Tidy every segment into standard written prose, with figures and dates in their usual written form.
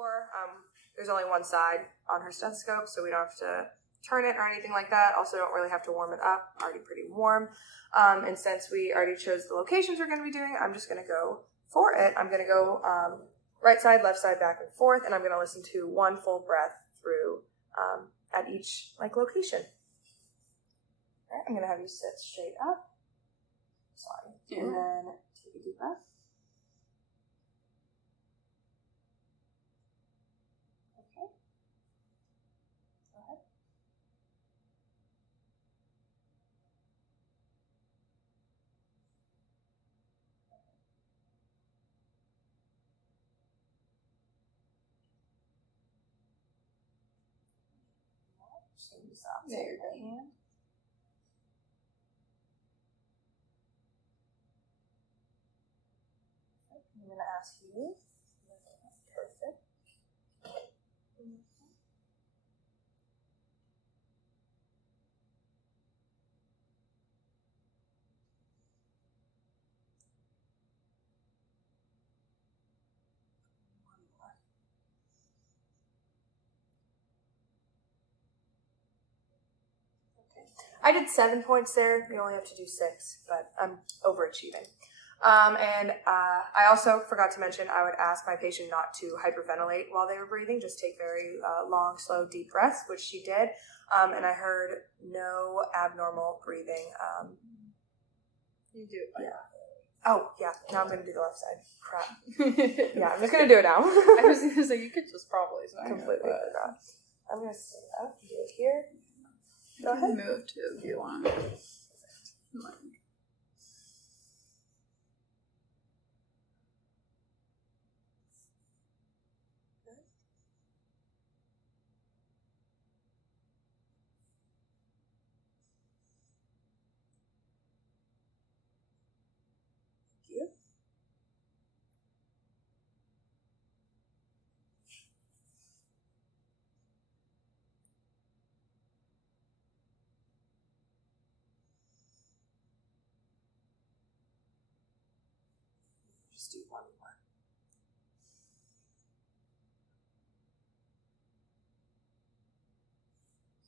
before. There's only one side on her stethoscope, so we don't have to turn it or anything like that. Also, don't really have to warm it up. Already pretty warm. And since we already chose the locations we're going to be doing, I'm just going to go for it. I'm going to go right side, left side, back and forth, and I'm going to listen to one full breath through at each location. All right, I'm going to have you sit straight up. Sorry. Yeah. And then take a deep breath. Okay. Go ahead. Just going to use the opposite of your right hand. I'm going to ask you. Perfect. One more. Okay. I did 7 points there. You only have to do 6, but I'm overachieving. And I also forgot to mention I would ask my patient not to hyperventilate while they were breathing, just take very long, slow, deep breaths, which she did. And I heard no abnormal breathing. You do it. Yeah. Oh, yeah. Now I'm going to do the left side. Crap. Yeah, I'm just going to do it now. I was going to say, you could just probably say completely forgot. I'm going to stand up and do it here. Go ahead. Move to if you want. Just do one more.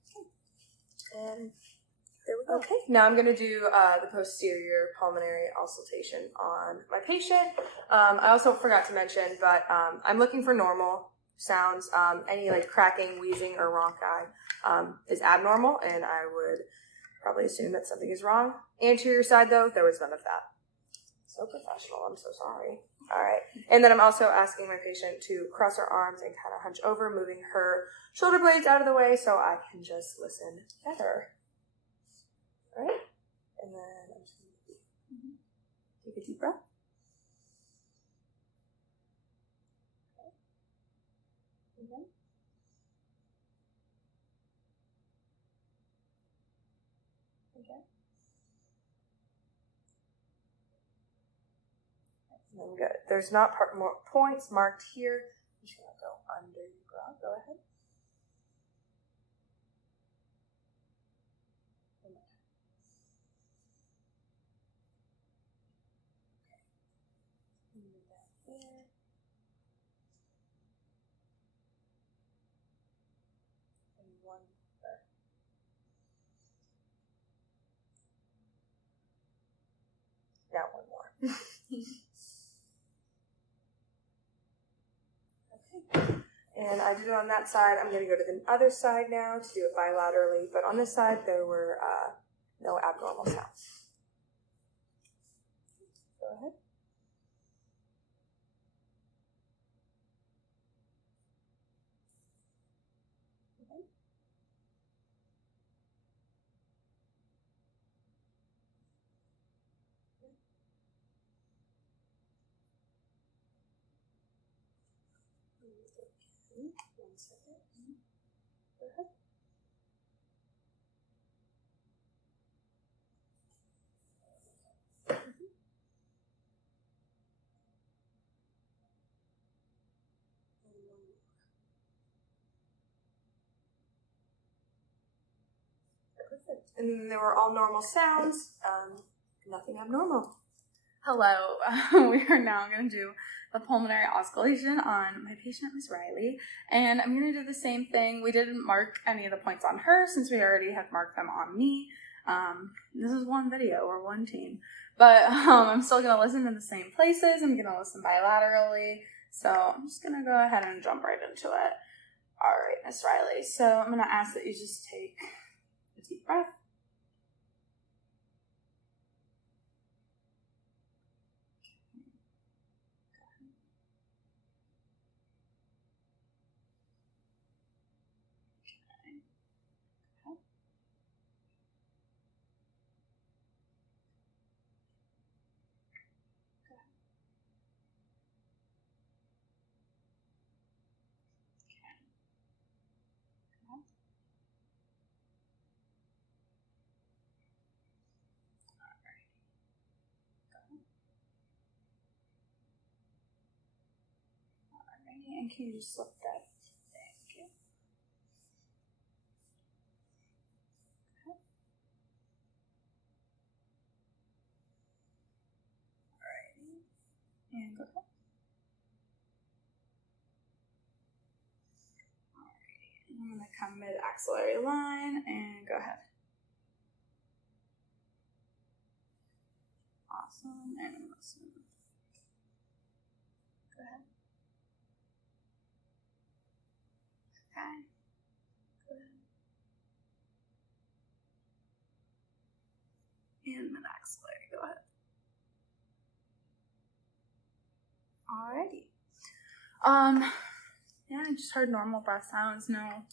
Okay. And there we go. Okay, now I'm going to do the posterior pulmonary auscultation on my patient. I also forgot to mention, but I'm looking for normal sounds. Any cracking, wheezing, or ronchi is abnormal, and I would probably assume that something is wrong. Anterior side, though, there was none of that. So professional. I'm so sorry. All right. And then I'm also asking my patient to cross her arms and kind of hunch over, moving her shoulder blades out of the way so I can just listen better. All right. And then I'm just going to take a deep breath. Okay. Again. Okay. And good. There's not more points marked here. I'm just going to go under your brow. Go ahead. Okay. Move that there. And one more. Now one more. And I did it on that side. I'm going to go to the other side now to do it bilaterally. But on this side, there were no abnormal sounds. Go ahead. Okay. One second. Go ahead. Perfect. And then they were all normal sounds. Nothing abnormal. Hello, we are now going to do the pulmonary auscultation on my patient, Miss Riley, and I'm going to do the same thing. We didn't mark any of the points on her since we already had marked them on me. This is one video, we're one team, but I'm still going to listen to the same places. I'm going to listen bilaterally, so I'm just going to go ahead and jump right into it. All right, Miss Riley, so I'm going to ask that you just take a deep breath. And can you just slip that? Thank you. Okay. Alrighty. And go ahead. Alrighty. And I'm going to come mid-axillary line and go ahead. Awesome. And listen. Go ahead. Okay. Good. And mid-axillary, go ahead. Alrighty. Yeah, I just heard normal breath sounds, no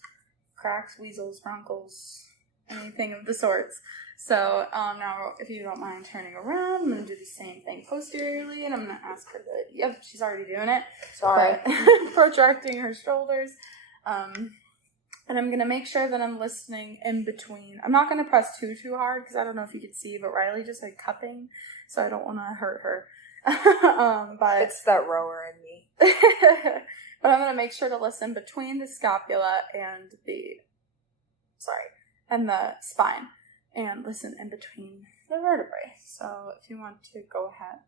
cracks, weasels, bronchos, anything of the sorts. So now, if you don't mind turning around, I'm going to do the same thing posteriorly, and I'm going to ask her to, yep, she's already doing it. Sorry. Protracting her shoulders. And I'm going to make sure that I'm listening in between. I'm not going to press too hard because I don't know if you could see, but Riley just like cupping, so I don't want to hurt her. But it's that rower in me. But I'm going to make sure to listen between the scapula and the spine, and listen in between the vertebrae. So if you want to go ahead.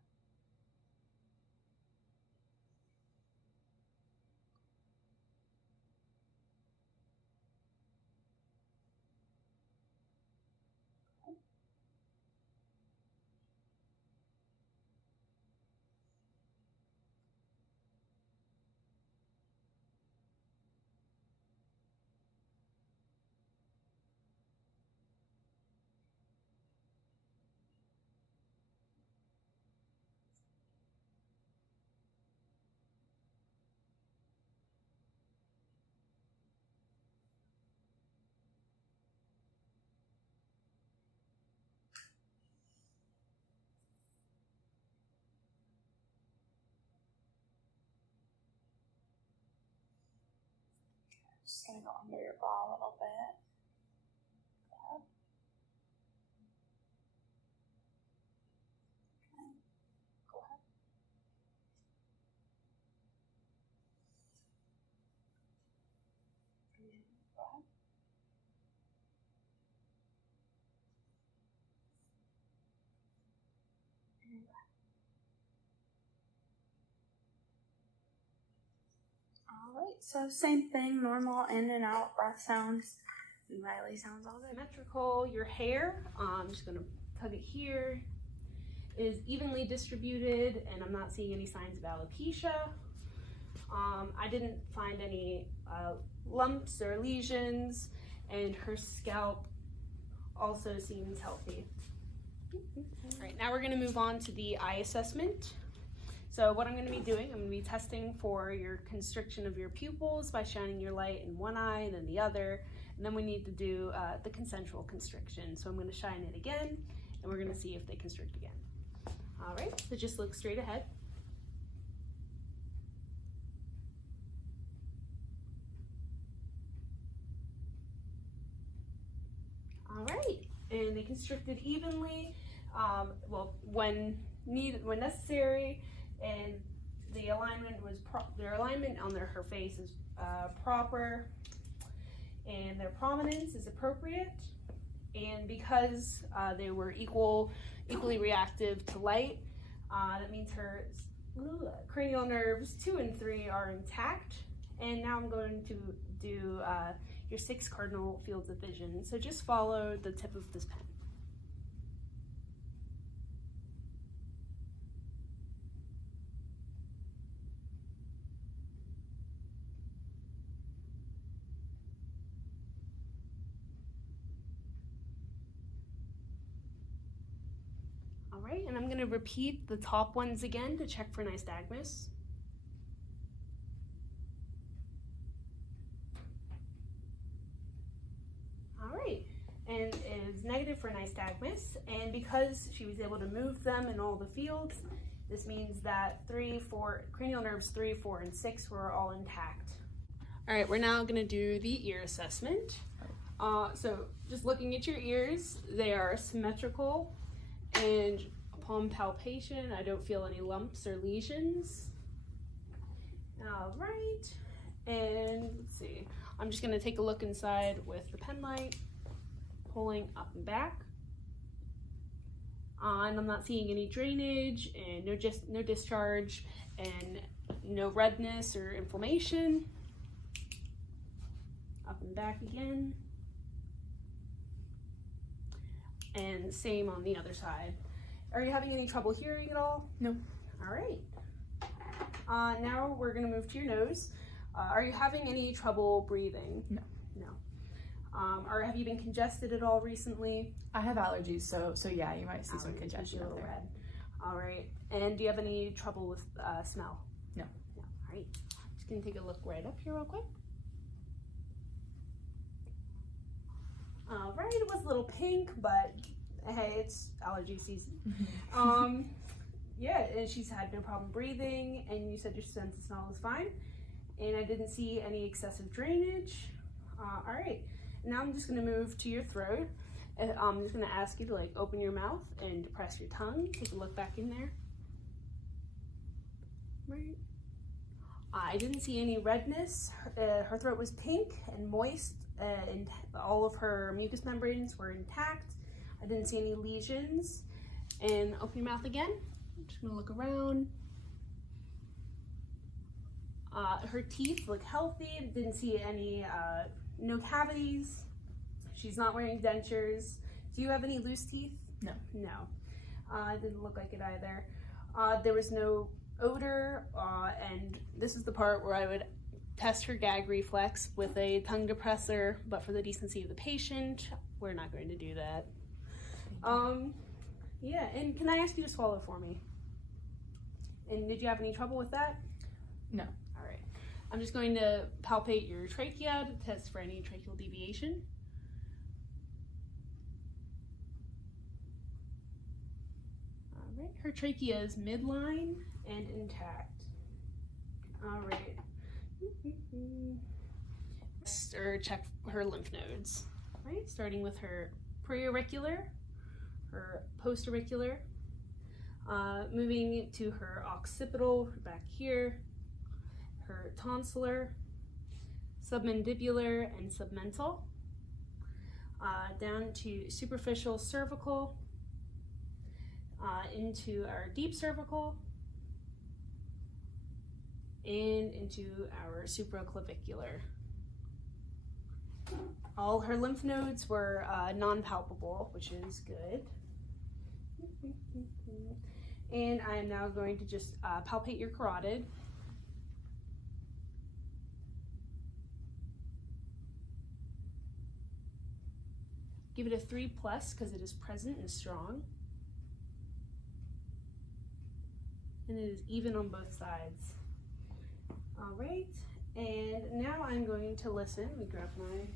Just going to go under your bra a little bit. Go ahead. Okay. Go ahead. Go ahead. Alright, so same thing, normal in and out breath sounds. And Riley sounds all good. Symmetrical, your hair, I'm just going to tug it here, is evenly distributed, and I'm not seeing any signs of alopecia. I didn't find any lumps or lesions, and her scalp also seems healthy. All right, now we're going to move on to the eye assessment. So what I'm going to be doing, I'm going to be testing for your constriction of your pupils by shining your light in one eye and then the other. And then we need to do the consensual constriction. So I'm going to shine it again, and we're going to see if they constrict again. All right, so just look straight ahead. All right, and they constricted evenly, well, when necessary, and the alignment was their alignment on her face is proper, and their prominence is appropriate, and because they were equally reactive to light, That means her cranial nerves 2 and 3 are intact. And now I'm going to do your 6 cardinal fields of vision. So just follow the tip of this pen. All right, and I'm going to repeat the top ones again to check for nystagmus. And is negative for nystagmus, and because she was able to move them in all the fields, this means that cranial nerves 3, 4, and 6 were all intact. All right, we're now going to do the ear assessment. So just looking at your ears, they are symmetrical, and upon palpation, I don't feel any lumps or lesions. All right, and let's see. I'm just going to take a look inside with the pen light, pulling up and back, and I'm not seeing any drainage and no discharge and no redness or inflammation. Up and back again, and same on the other side. Are you having any trouble hearing at all? No. All right. Now we're going to move to your nose. Are you having any trouble breathing? No. No. Or have you been congested at all recently? I have allergies, so yeah, you might see some congestion A little there. red. All right. And do you have any trouble with smell? No. No. All right. Just gonna take a look right up here real quick. All right. It was a little pink, but hey, it's allergy season. Yeah, and she's had no problem breathing, and you said your sense of smell was fine, and I didn't see any excessive drainage. All right. Now I'm just going to move to your throat. I'm just going to ask you to open your mouth and depress your tongue. Take a look back in there. Right. I didn't see any redness. Her throat was pink and moist, and all of her mucous membranes were intact. I didn't see any lesions. And open your mouth again. I'm just going to look around. Her teeth look healthy. Didn't see any no cavities. She's not wearing dentures. Do you have any loose teeth? No. No. Didn't look like it either. There was no odor, and this is the part where I would test her gag reflex with a tongue depressor, but for the decency of the patient, we're not going to do that. Yeah, and can I ask you to swallow for me? And did you have any trouble with that? No. All right. I'm just going to palpate your trachea to test for any tracheal deviation. All right. Her trachea is midline and intact. All right. Or check her lymph nodes. All right. Starting with her preauricular, her postauricular, moving to her occipital back here, her tonsillar, submandibular and submental, down to superficial cervical, into our deep cervical, and into our supraclavicular. All her lymph nodes were non-palpable, which is good. And I am now going to just palpate your carotid. Give it a 3+ because it is present and strong. And it is even on both sides. All right, and now I'm going to listen. Let me grab listen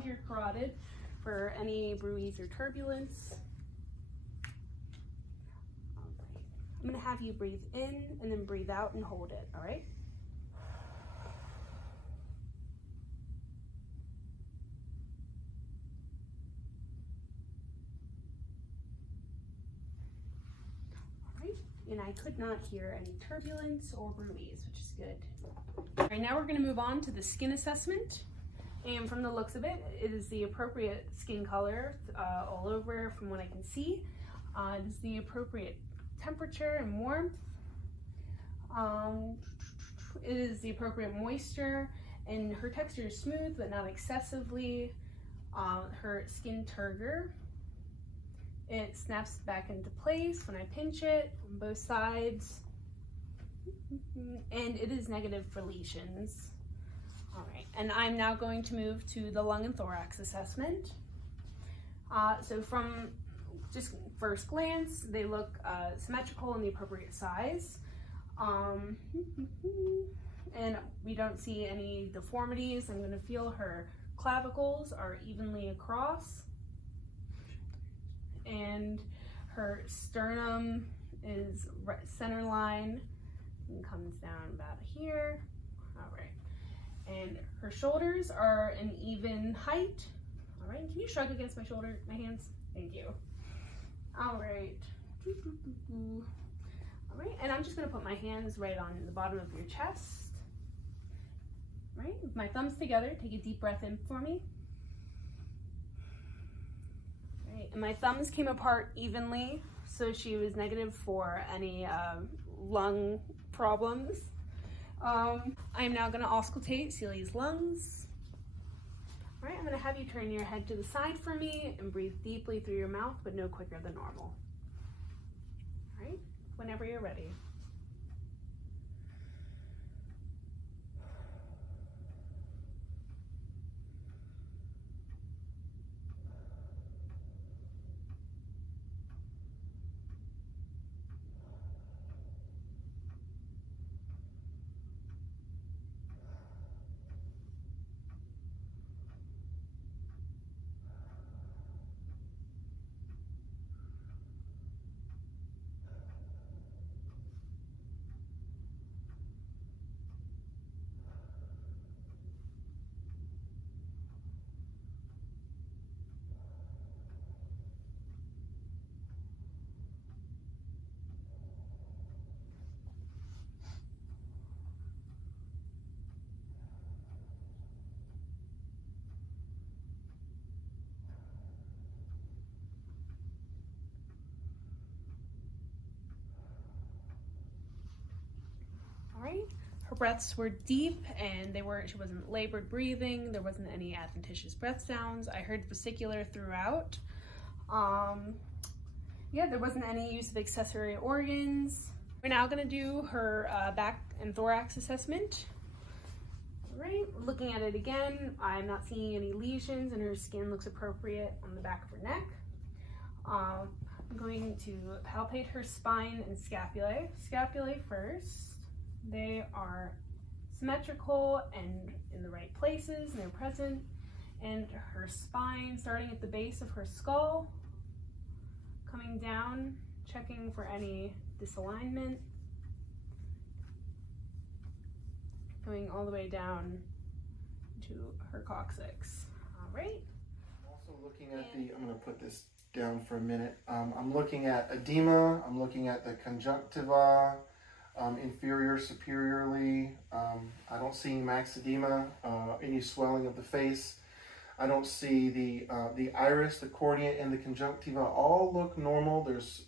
to your carotid for any bruise or turbulence. All right. I'm going to have you breathe in and then breathe out and hold it, all right? And I could not hear any turbulence or bruise, which is good. All right, now we're going to move on to the skin assessment. And from the looks of it, it is the appropriate skin color all over from what I can see. It is the appropriate temperature and warmth. It is the appropriate moisture, and her texture is smooth but not excessively. Her skin turgor. It snaps back into place when I pinch it on both sides. And it is negative for lesions. All right, and I'm now going to move to the lung and thorax assessment. So from just first glance, they look symmetrical and the appropriate size. And we don't see any deformities. I'm going to feel her clavicles are evenly across. And her sternum is center line and comes down about here. All right. And her shoulders are an even height. All right. Can you shrug against my shoulder, my hands? Thank you. All right. All right. And I'm just going to put my hands right on the bottom of your chest. All right. With my thumbs together, take a deep breath in for me. All right. And my thumbs came apart evenly, so she was negative for any lung problems. I'm now going to auscultate Celia's lungs. All right, I'm going to have you turn your head to the side for me and breathe deeply through your mouth, but no quicker than normal. All right, whenever you're ready. All right, her breaths were deep and she wasn't labored breathing. There wasn't any adventitious breath sounds. I heard vesicular throughout. Yeah, there wasn't any use of accessory organs. We're now gonna do her back and thorax assessment. All right, looking at it again, I'm not seeing any lesions and her skin looks appropriate on the back of her neck. I'm going to palpate her spine and scapulae. Scapulae first. They are symmetrical and in the right places, and they're present. And her spine, starting at the base of her skull, coming down, checking for any disalignment, going all the way down to her coccyx. All right. Also looking at I'm going to put this down for a minute. I'm looking at edema. I'm looking at the conjunctiva, inferior, superiorly. I don't see max edema, any swelling of the face. I don't see the iris, the cornea, and the conjunctiva all look normal. There's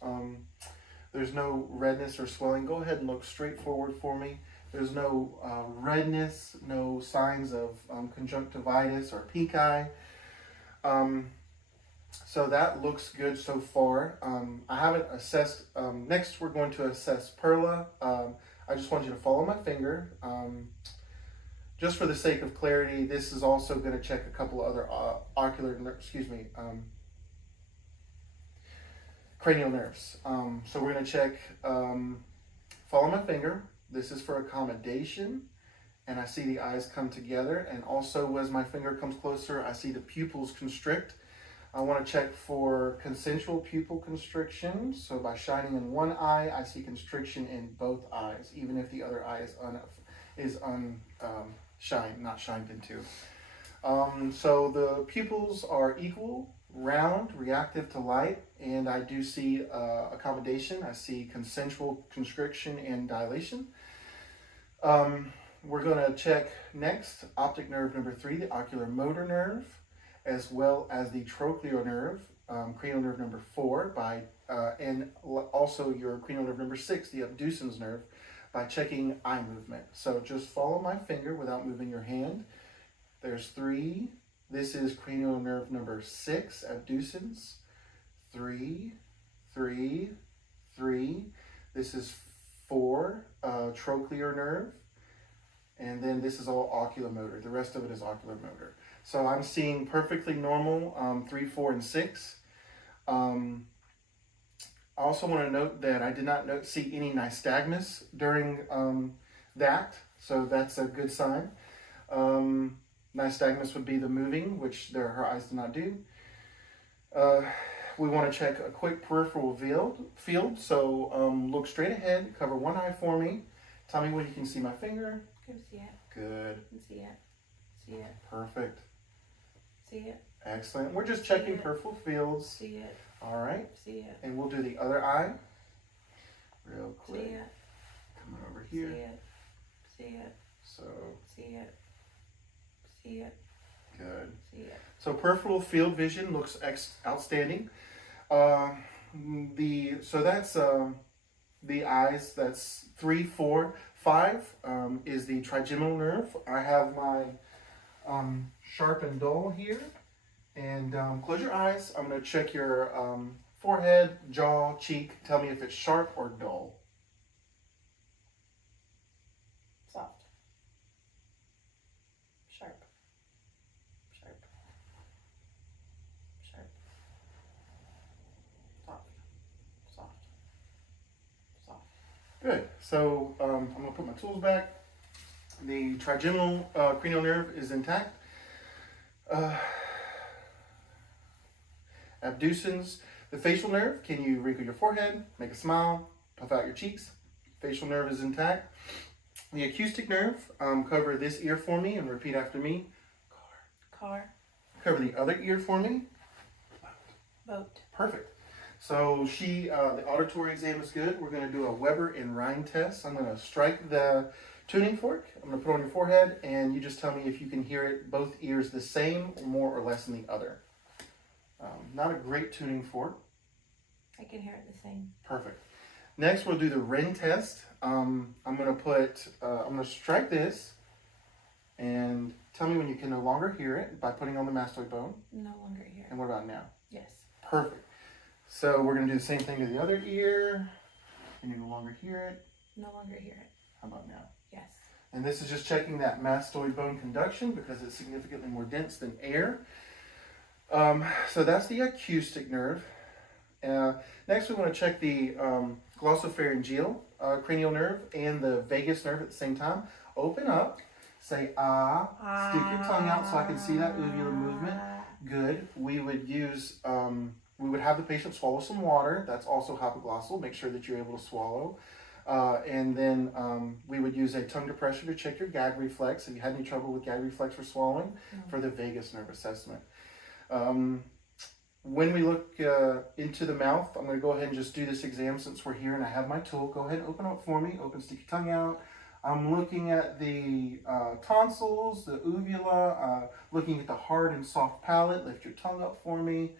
no redness or swelling. Go ahead and look straight forward for me. There's no redness, no signs of conjunctivitis or pink eye. So that looks good so far. I haven't assessed. Next, we're going to assess Perla. I just want you to follow my finger. Just for the sake of clarity, this is also going to check a couple of other cranial nerves. So we're going to check, follow my finger. This is for accommodation. And I see the eyes come together. And also as my finger comes closer, I see the pupils constrict. I want to check for consensual pupil constriction. So by shining in one eye, I see constriction in both eyes, even if the other eye is not shined into. So the pupils are equal, round, reactive to light, and I do see accommodation. I see consensual constriction and dilation. We're going to check next optic nerve number 3, the ocular motor nerve, as well as the trochlear nerve, cranial nerve number 4, by and also your cranial nerve number 6, the abducens nerve, by checking eye movement. So just follow my finger without moving your hand. There's 3. This is cranial nerve number 6, abducens. 3, 3, 3. This is 4, trochlear nerve. And then this is all oculomotor. The rest of it is ocular motor. So I'm seeing perfectly normal 3, 4, and 6. I also want to note that I did not see any nystagmus during that, so that's a good sign. Nystagmus would be the moving, which her eyes do not do. We want to check a quick peripheral field, so look straight ahead, cover one eye for me. Tell me when you can see my finger. Can see it. Good. Can see it. See it. Perfect. See it. Excellent. We're just checking peripheral fields. See it. All right. See it. And we'll do the other eye real quick. See it. Coming over here. See it. See it. So. See it. See it. Good. See it. So peripheral field vision looks outstanding. So that's the eyes. That's 3, 4, 5 is the trigeminal nerve. I have my sharp and dull here. And close your eyes. I'm going to check your forehead, jaw, cheek. Tell me if it's sharp or dull. Soft. Sharp. Sharp. Sharp. Soft. Soft. Soft. Good. So I'm going to put my tools back. The trigeminal cranial nerve is intact. Abducens, the facial nerve. Can you wrinkle your forehead, make a smile, puff out your cheeks? Facial nerve is intact. The acoustic nerve, cover this ear for me and repeat after me. Car. Cover the other ear for me. Boat. Perfect. So the auditory exam is good. We're going to do a Weber and Rhine test. I'm going to strike the tuning fork. I'm going to put it on your forehead, and you just tell me if you can hear it, both ears the same, or more or less than the other. Not a great tuning fork. I can hear it the same. Perfect. Next, we'll do the Ren test. I'm going to strike this, and tell me when you can no longer hear it by putting on the mastoid bone. No longer hear it. And what about now? Yes. Perfect. So we're going to do the same thing to the other ear. Can you no longer hear it? No longer hear it. How about now? Yes. And this is just checking that mastoid bone conduction because it's significantly more dense than air. So that's the acoustic nerve. Next, we want to check the glossopharyngeal cranial nerve and the vagus nerve at the same time. Open up, say ah, stick your tongue out so I can see that uvula movement. Good. We would use, we would have the patient swallow some water. That's also hypoglossal. Make sure that you're able to swallow. And then we would use a tongue depressor to check your gag reflex. If you had any trouble with gag reflex or swallowing, for the vagus nerve assessment. When we look into the mouth, I'm going to go ahead and just do this exam since we're here and I have my tool. Go ahead and open up for me. Open, stick your tongue out. I'm looking at the tonsils, the uvula, looking at the hard and soft palate. Lift your tongue up for me.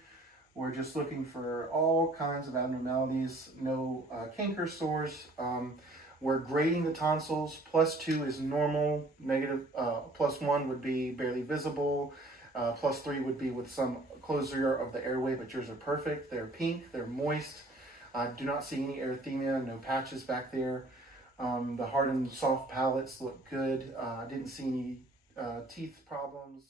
We're just looking for all kinds of abnormalities, no canker sores. We're grading the tonsils. +2 is normal. Negative, +1 would be barely visible. +3 would be with some closure of the airway, but yours are perfect. They're pink, they're moist. I do not see any erythema, no patches back there. The hard and soft palates look good. I didn't see any teeth problems.